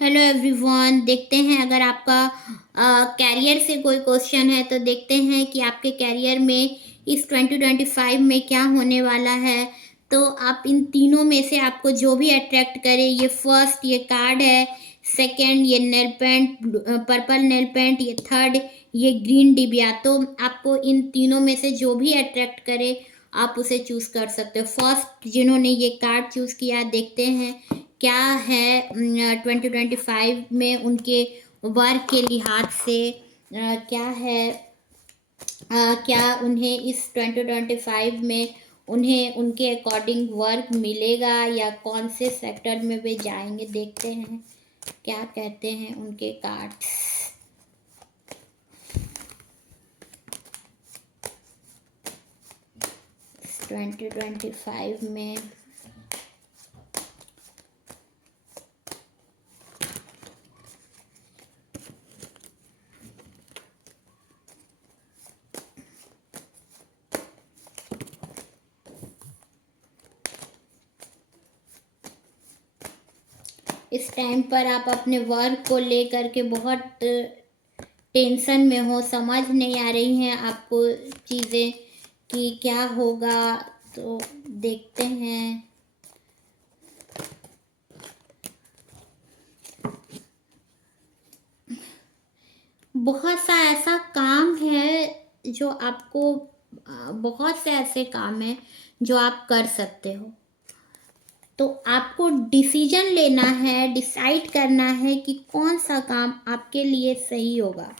Hello everyone, देखते हैं अगर आपका कैरियर से कोई क्वेश्चन है तो देखते हैं कि आपके कैरियर में इस 2025 में क्या होने वाला है। तो आप इन तीनों में से आपको जो भी अट्रैक्ट करे, ये फर्स्ट ये कार्ड है, सेकंड ये nail paint purple nail paint, ये थर्ड ये ग्रीन डिबिया। तो आपको इन तीनों में से जो भी अट्रैक्ट करे आप उसे चूज कर सकते हो। फर्स्ट जिन्होंने ये कार्ड चूज किया, देखते हैं क्या है 2025 में उनके वर्क के लिहाज से क्या है। क्या उन्हें इस 2025 में उन्हें उनके अकॉर्डिंग वर्क मिलेगा या कौन से सेक्टर में वे जाएंगे। देखते हैं क्या कहते हैं उनके कार्ड्स। 2025 में इस टाइम पर आप अपने वर्क को लेकर के बहुत टेंशन में हो, समझ नहीं आ रही हैं आपको चीज़ें कि क्या होगा। तो देखते हैं। बहुत सा ऐसा काम है जो आपको बहुत से ऐसे काम हैं जो आप कर सकते हो। तो आपको डिसीजन लेना है, डिसाइड करना है कि कौन सा काम आपके लिए सही होगा।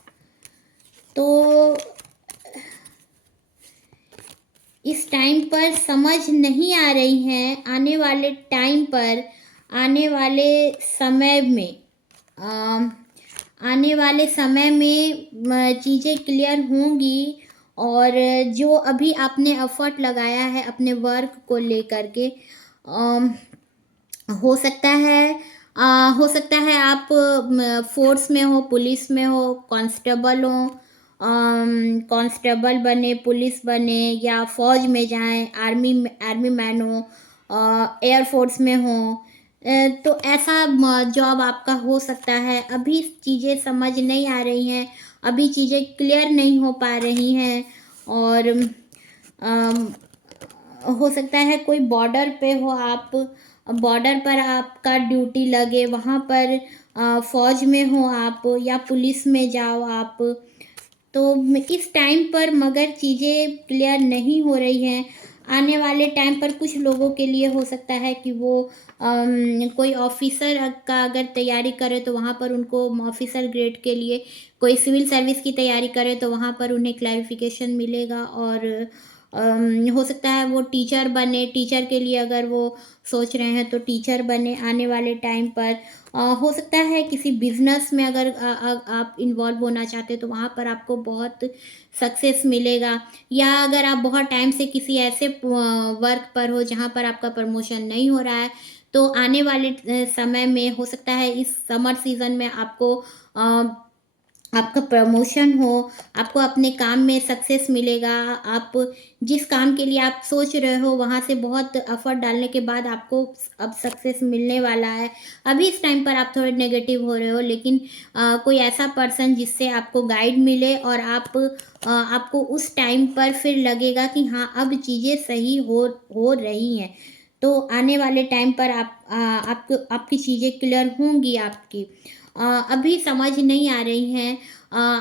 तो इस टाइम पर समझ नहीं आ रही हैं, आने वाले टाइम पर, आने वाले समय में आने वाले समय में चीज़ें क्लियर होंगी। और जो अभी आपने एफर्ट लगाया है अपने वर्क को लेकर के, हो सकता है हो सकता है आप फोर्स में हो, पुलिस में हो, कांस्टेबल हो, कांस्टेबल बने, पुलिस बने या फौज में जाएं, आर्मी मैन हो, एयरफोर्स में हो। तो ऐसा जॉब आपका हो सकता है। अभी चीज़ें समझ नहीं आ रही हैं, अभी चीज़ें क्लियर नहीं हो पा रही हैं। और हो सकता है कोई बॉर्डर पे हो आप, बॉर्डर पर आपका ड्यूटी लगे, वहाँ पर फौज में हो आप या पुलिस में जाओ आप। तो इस टाइम पर मगर चीज़ें क्लियर नहीं हो रही हैं। आने वाले टाइम पर कुछ लोगों के लिए हो सकता है कि वो कोई ऑफिसर का अगर तैयारी करे तो वहाँ पर उनको ऑफिसर ग्रेड के लिए, कोई सिविल सर्विस की तैयारी करे तो वहाँ पर उन्हें क्लैरिफिकेशन मिलेगा। और हो सकता है वो टीचर बने, टीचर के लिए अगर वो सोच रहे हैं तो टीचर बने आने वाले टाइम पर। हो सकता है किसी बिजनेस में अगर आप इन्वॉल्व होना चाहते हैं तो वहाँ पर आपको बहुत सक्सेस मिलेगा। या अगर आप बहुत टाइम से किसी ऐसे वर्क पर हो जहाँ पर आपका प्रमोशन नहीं हो रहा है तो आने वाले समय में हो सकता है इस समर सीजन में आपको आपका प्रमोशन हो, आपको अपने काम में सक्सेस मिलेगा। आप जिस काम के लिए आप सोच रहे हो वहाँ से बहुत एफर्ट डालने के बाद आपको अब सक्सेस मिलने वाला है। अभी इस टाइम पर आप थोड़े नेगेटिव हो रहे हो, लेकिन कोई ऐसा पर्सन जिससे आपको गाइड मिले और आपको उस टाइम पर फिर लगेगा कि हाँ अब चीज़ें सही हो रही हैं। तो आने वाले टाइम पर आपको आपकी चीज़ें क्लियर होंगी आपकी। अभी समझ नहीं आ रही हैं।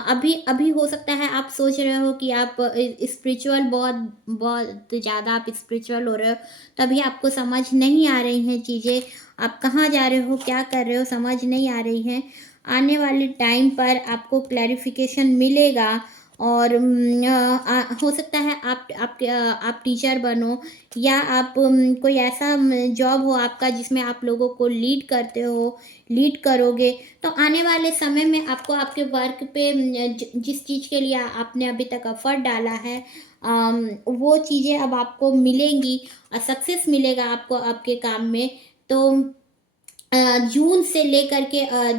अभी अभी हो सकता है आप सोच रहे हो कि आप स्पिरिचुअल बहुत बहुत ज़्यादा आप स्पिरिचुअल हो रहे हो, तभी आपको समझ नहीं आ रही हैं चीज़ें। आप कहाँ जा रहे हो, क्या कर रहे हो, समझ नहीं आ रही हैं। आने वाले टाइम पर आपको क्लैरिफिकेशन मिलेगा। और हो सकता है आप टीचर बनो या आप कोई ऐसा जॉब हो आपका जिसमें आप लोगों को लीड करते हो, लीड करोगे। तो आने वाले समय में आपको आपके वर्क पे जिस चीज़ के लिए आपने अभी तक एफर्ट डाला है, वो चीज़ें अब आपको मिलेंगी और सक्सेस मिलेगा आपको आपके काम में। तो जून से लेकर के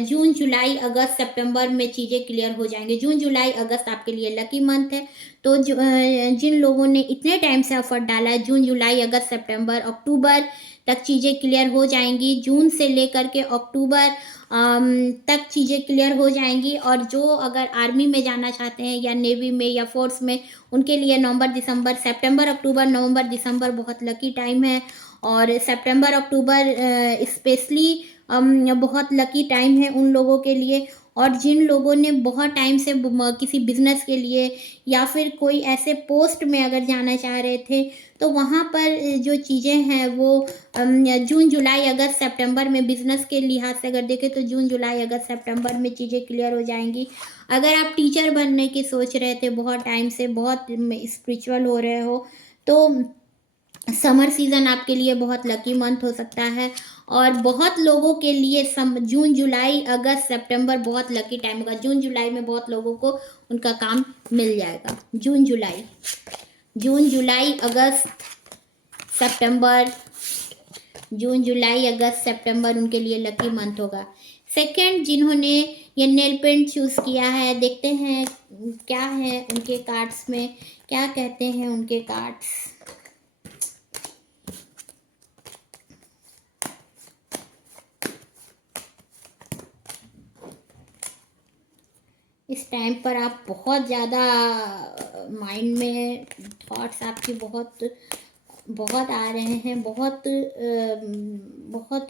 जून जुलाई अगस्त सितंबर में चीज़ें क्लियर हो जाएंगे। जून जुलाई अगस्त आपके लिए लकी मंथ है। तो जिन लोगों ने इतने टाइम से एफर्ट डाला है, जून जुलाई अगस्त सितंबर अक्टूबर तक चीज़ें क्लियर हो जाएंगी। जून से लेकर के अक्टूबर तक चीज़ें क्लियर हो जाएंगी। और जो अगर आर्मी में जाना चाहते हैं या नेवी में या फोर्स में, उनके लिए नवंबर दिसंबर, सितंबर अक्टूबर नवंबर दिसंबर बहुत लकी टाइम है। और सितंबर अक्टूबर स्पेशली बहुत लकी टाइम है उन लोगों के लिए। और जिन लोगों ने बहुत टाइम से किसी बिजनेस के लिए या फिर कोई ऐसे पोस्ट में अगर जाना चाह रहे थे, तो वहाँ पर जो चीज़ें हैं वो जून जुलाई अगस्त सितंबर में बिजनेस के लिहाज से अगर देखें तो जून जुलाई अगस्त सितंबर में चीज़ें क्लियर हो जाएंगी। अगर आप टीचर बनने की सोच रहे थे बहुत टाइम से, बहुत स्पिरिचुअल हो रहे हो, तो समर सीज़न आपके लिए बहुत लकी मंथ हो सकता है। और बहुत लोगों के लिए जून जुलाई अगस्त सितंबर बहुत लकी टाइम होगा। जून जुलाई में बहुत लोगों को उनका काम मिल जाएगा। जून जुलाई अगस्त सितंबर, जून जुलाई अगस्त सितंबर उनके लिए लकी मंथ होगा। सेकंड, जिन्होंने ये नेल पेंट चूज़ किया है, देखते हैं क्या है उनके कार्ड्स में, क्या कहते हैं उनके कार्ड्स। इस टाइम पर आप बहुत ज़्यादा माइंड में थॉट्स आपकी बहुत बहुत आ रहे हैं, बहुत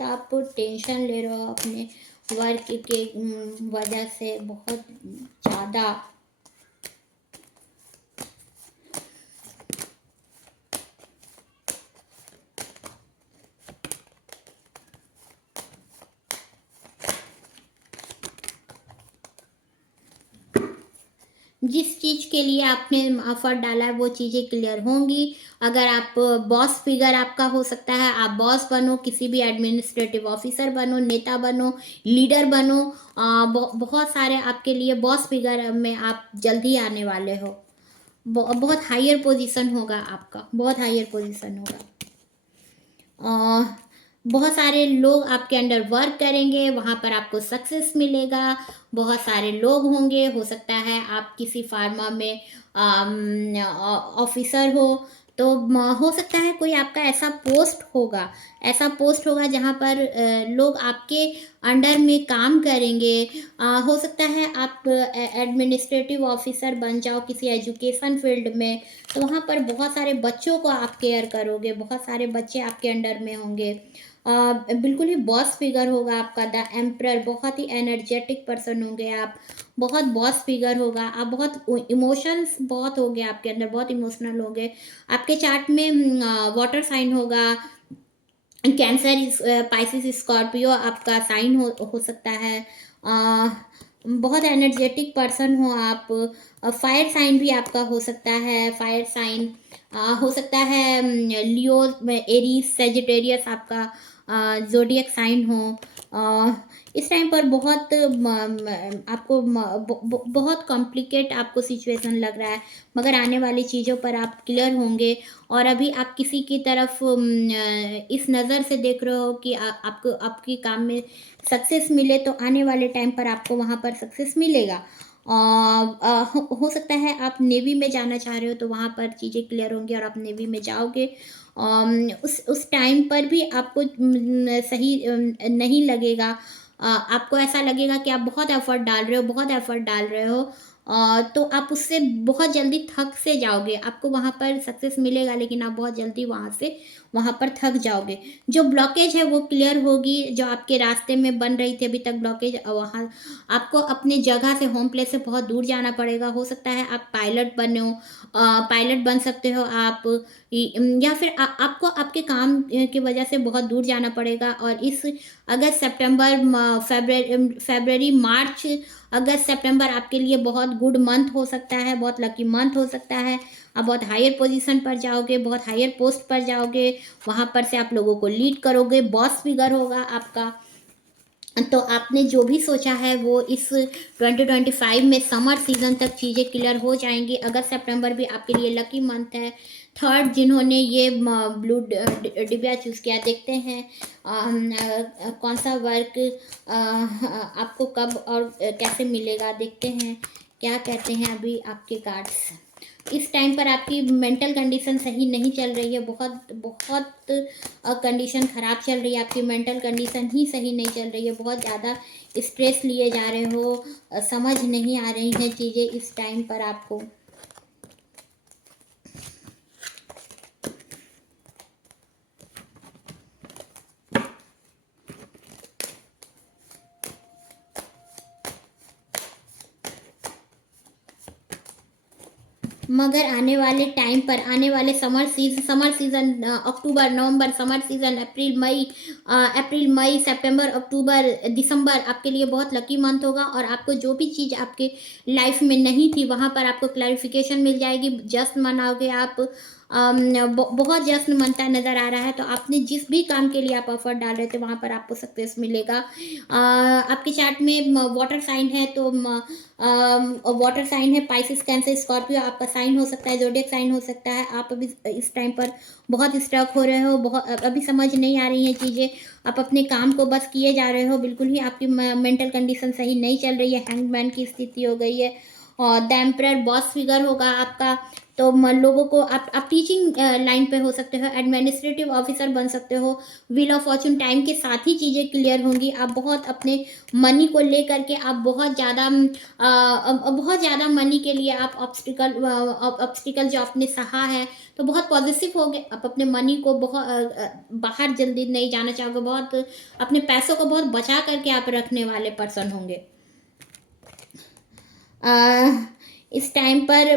आप टेंशन ले रहे हो अपने वर्क के वजह से, बहुत ज़्यादा। जिस चीज़ के लिए आपने एफर्ट डाला है वो चीज़ें क्लियर होंगी। अगर आप बॉस फिगर आपका हो सकता है, आप बॉस बनो, किसी भी एडमिनिस्ट्रेटिव ऑफिसर बनो, नेता बनो, लीडर बनो। बहुत सारे आपके लिए बॉस फिगर में आप जल्दी आने वाले हो। बहुत हायर पोजीशन होगा आपका, बहुत हायर पोजीशन होगा। बहुत सारे लोग आपके अंडर वर्क करेंगे, वहाँ पर आपको सक्सेस मिलेगा। बहुत सारे लोग होंगे, हो सकता है आप किसी फार्मा में ऑफिसर हो, तो हो सकता है कोई आपका ऐसा पोस्ट होगा जहाँ पर लोग आपके अंडर में काम करेंगे। हो सकता है आप एडमिनिस्ट्रेटिव ऑफिसर बन जाओ किसी एजुकेशन फील्ड में, तो वहाँ पर बहुत सारे बच्चों को आप केयर करोगे, बहुत सारे बच्चे आपके अंडर में होंगे। बिल्कुल ही बॉस फिगर होगा आपका, द एम्परर। बहुत ही एनर्जेटिक पर्सन होंगे आप, बहुत बॉस फिगर होगा आप, बहुत इमोशंस बहुत होंगे आपके अंदर, बहुत इमोशनल होंगे। आपके चार्ट में वाटर साइन होगा, कैंसर, पाइसिस, स्कॉर्पियो आपका साइन हो सकता है। बहुत एनर्जेटिक पर्सन हो आप। फायर साइन भी आपका हो सकता है, फायर साइन हो सकता है। लियो, एरीज, सेजिटेरियस आपका जोडियक साइन हो। इस टाइम पर आपको बहुत कॉम्प्लिकेट आपको सिचुएशन लग रहा है, मगर आने वाली चीज़ों पर आप क्लियर होंगे। और अभी आप किसी की तरफ इस नज़र से देख रहे हो कि आपको आपके काम में सक्सेस मिले, तो आने वाले टाइम पर आपको वहाँ पर सक्सेस मिलेगा। हो सकता है आप नेवी में जाना चाह रहे हो, तो वहाँ पर चीज़ें क्लियर होंगी और आप नेवी में जाओगे। उस टाइम पर भी आपको सही नहीं लगेगा। आपको ऐसा लगेगा कि आप बहुत एफर्ट डाल रहे हो, तो आप उससे बहुत जल्दी थक से जाओगे। आपको वहाँ पर सक्सेस मिलेगा, लेकिन आप बहुत जल्दी वहाँ पर थक जाओगे। जो ब्लॉकेज है वो क्लियर होगी, जो आपके रास्ते में बन रही थी अभी तक ब्लॉकेज, वहाँ आपको अपने जगह से, होम प्लेस से बहुत दूर जाना पड़ेगा। हो सकता है आप पायलट बन सकते हो आप, या फिर आपको आपके काम की वजह से बहुत दूर जाना पड़ेगा। और इस अगस्त सितंबर फरवरी मार्च अगस्त सितंबर आपके लिए बहुत गुड मंथ हो सकता है, बहुत लकी मंथ हो सकता है। आप बहुत हायर पोजीशन पर जाओगे, बहुत हायर पोस्ट पर जाओगे, वहाँ पर से आप लोगों को लीड करोगे, बॉस फिगर होगा आपका। तो आपने जो भी सोचा है वो इस 2025 में समर सीज़न तक चीज़ें क्लियर हो जाएंगी। अगस्त सितंबर भी आपके लिए लकी मंथ है। थर्ड जिन्होंने ये ब्लू डिबिया चूज़ किया, देखते हैं कौन सा वर्क आपको कब और कैसे मिलेगा। देखते हैं क्या कहते हैं अभी आपके कार्ड्स। इस टाइम पर आपकी मेंटल कंडीशन सही नहीं चल रही है, बहुत बहुत कंडीशन ख़राब चल रही है। आपकी मेंटल कंडीशन ही सही नहीं चल रही है, बहुत ज़्यादा स्ट्रेस लिए जा रहे हो, समझ नहीं आ रही हैं चीज़ें इस टाइम पर आपको। मगर आने वाले टाइम पर, आने वाले समर सीज़न अक्टूबर नवंबर, समर सीज़न अप्रैल मई सितंबर अक्टूबर दिसंबर आपके लिए बहुत लकी मंथ होगा। और आपको जो भी चीज़ आपके लाइफ में नहीं थी वहाँ पर आपको क्लैरिफिकेशन मिल जाएगी। जश्न मनाओगे आप, बहुत जश्न मनता नज़र आ रहा है। तो आपने जिस भी काम के लिए आप एफर्ट डाल रहे थे वहाँ पर आपको सक्सेस मिलेगा। आपके चार्ट में वाटर साइन है, तो वाटर साइन है, पाइसिस कैंसर स्कॉर्पियो आपका साइन हो सकता है, ज़ोडिएक साइन हो सकता है। आप अभी इस टाइम पर बहुत स्ट्रक हो रहे हो, बहुत अभी समझ नहीं आ रही हैं चीज़ें, आप अपने काम को बस किए जा रहे हो, बिल्कुल ही आपकी मेंटल कंडीशन सही नहीं चल रही है, हैंगमैन की स्थिति हो गई है। और द एम्परर बॉस फिगर होगा आपका। तो लोगों को आप टीचिंग लाइन पे हो सकते हो, एडमिनिस्ट्रेटिव ऑफिसर बन सकते हो। व्हील ऑफ फॉर्चून टाइम के साथ ही चीज़ें क्लियर होंगी। आप बहुत अपने मनी को लेकर के आप बहुत ज़्यादा मनी के लिए आप ऑब्स्टिकल जो आपने सहा है, तो बहुत पॉजिटिव हो गए। आप अपने मनी को बहुत बाहर जल्दी नहीं जाना चाहोगे, बहुत अपने पैसों को बहुत बचा करके आप रखने वाले पर्सन होंगे। इस टाइम पर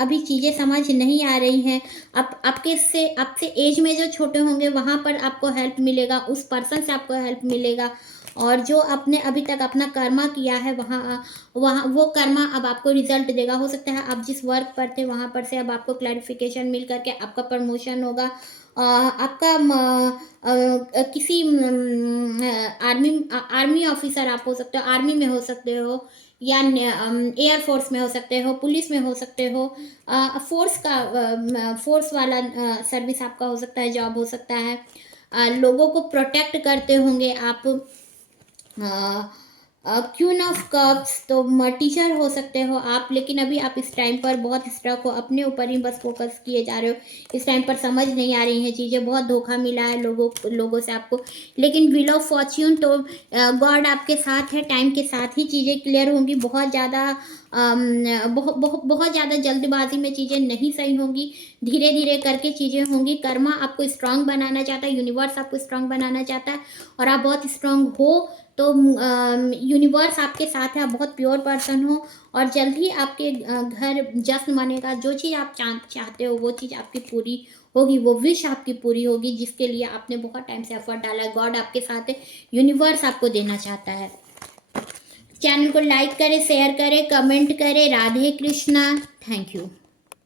अभी चीज़ें समझ नहीं आ रही हैं। आप आपसे एज में जो छोटे होंगे वहाँ पर आपको हेल्प मिलेगा, उस पर्सन से आपको हेल्प मिलेगा। और जो आपने अभी तक अपना कर्मा किया है वहाँ वो कर्मा अब आपको रिजल्ट देगा। हो सकता है आप जिस वर्क पर थे वहाँ पर से अब आपको क्लैरिफिकेशन मिल करके आपका प्रमोशन होगा। आपका किसी आर्मी ऑफिसर आप हो सकते हो, आर्मी में हो सकते हो, या एयर फोर्स में हो सकते हो, पुलिस में हो सकते हो। फोर्स वाला सर्विस आपका हो सकता है, जॉब हो सकता है। लोगों को प्रोटेक्ट करते होंगे आप। क्वीन ऑफ कप्स, तो टीचर हो सकते हो आप, लेकिन अभी आप इस टाइम पर बहुत स्ट्रक हो, अपने ऊपर ही बस फोकस किए जा रहे हो। इस टाइम पर समझ नहीं आ रही हैं चीज़ें, बहुत धोखा मिला है लोगों से आपको। लेकिन व्हील ऑफ फॉर्च्यून, तो गॉड आपके साथ है, टाइम के साथ ही चीज़ें क्लियर होंगी। बहुत ज़्यादा बहुत ज़्यादा जल्दबाजी में चीज़ें नहीं सही होंगी, धीरे धीरे करके चीज़ें होंगी। कर्मा आपको स्ट्रांग बनाना चाहता है, यूनिवर्स आपको स्ट्रांग बनाना चाहता है, और आप बहुत स्ट्रांग हो। तो यूनिवर्स आपके साथ है, आप बहुत प्योर पर्सन हो, और जल्द ही आपके घर जश्न मनेगा। जो चीज़ आप चाहते हो वो चीज़ आपकी पूरी होगी, वो विश आपकी पूरी होगी, जिसके लिए आपने बहुत टाइम से एफर्ट डाला है। गॉड आपके साथ है, यूनिवर्स आपको देना चाहता है। चैनल को लाइक करें, शेयर करें, कमेंट करें। Radhe Krishna, thank you.